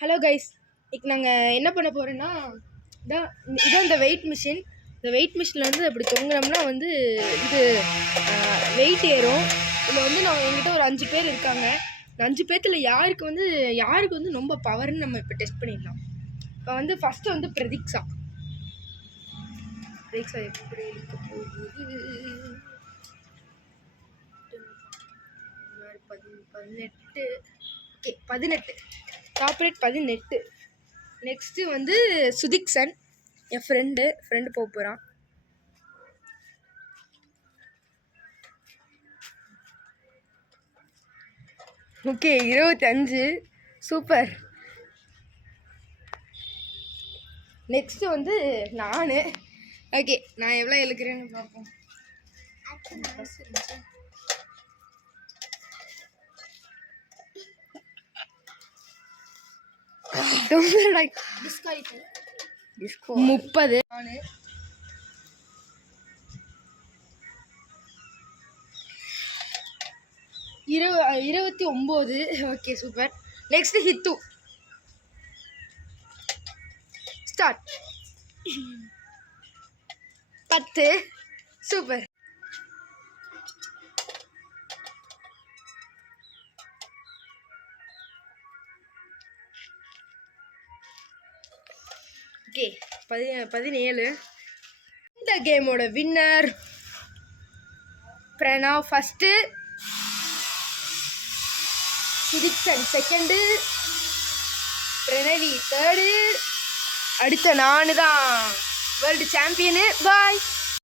Hello guys, இப்போ நாங்கள் என்ன பண்ண போகிறோன்னா இதான் இந்த வெயிட் மிஷின். இந்த வெயிட் மிஷினில் வந்து அப்படி தொங்கினோம்னா வந்து இது வெயிட் ஏறும். இதில் வந்து எங்கிட்ட ஒரு 5 பேர் இருக்காங்க. இந்த 5 பேர்த்தில் யாருக்கு வந்து ரொம்ப பவர்னு நம்ம இப்போ டெஸ்ட் பண்ணிடலாம். இப்போ வந்து ஃபஸ்ட்டு வந்து பிரதீக்ஷா எப்படி இருக்க போகுது? 18. Okay, 18 top rate 18. நெக்ஸ்ட்டு வந்து சுதிக்சன், என் ஃப்ரெண்டு போக போகிறான். ஓகே, 25. சூப்பர். நெக்ஸ்ட்டு வந்து நான். ஓகே, நான் எவ்வளோ இழுக்கிறேன்னு பார்ப்போம். ரொம்ப 30. நான் 29. Okay, super. நெக்ஸ்ட் ஹித்து ஸ்டார்ட். 10. சூப்பர். ஓகே, 17. இந்த கேமோட winner Pranav first, Sudhikshan second, Pranavi third, அடுத்த நான் தான் வேர்ல்டு சாம்பியனு. பாய்.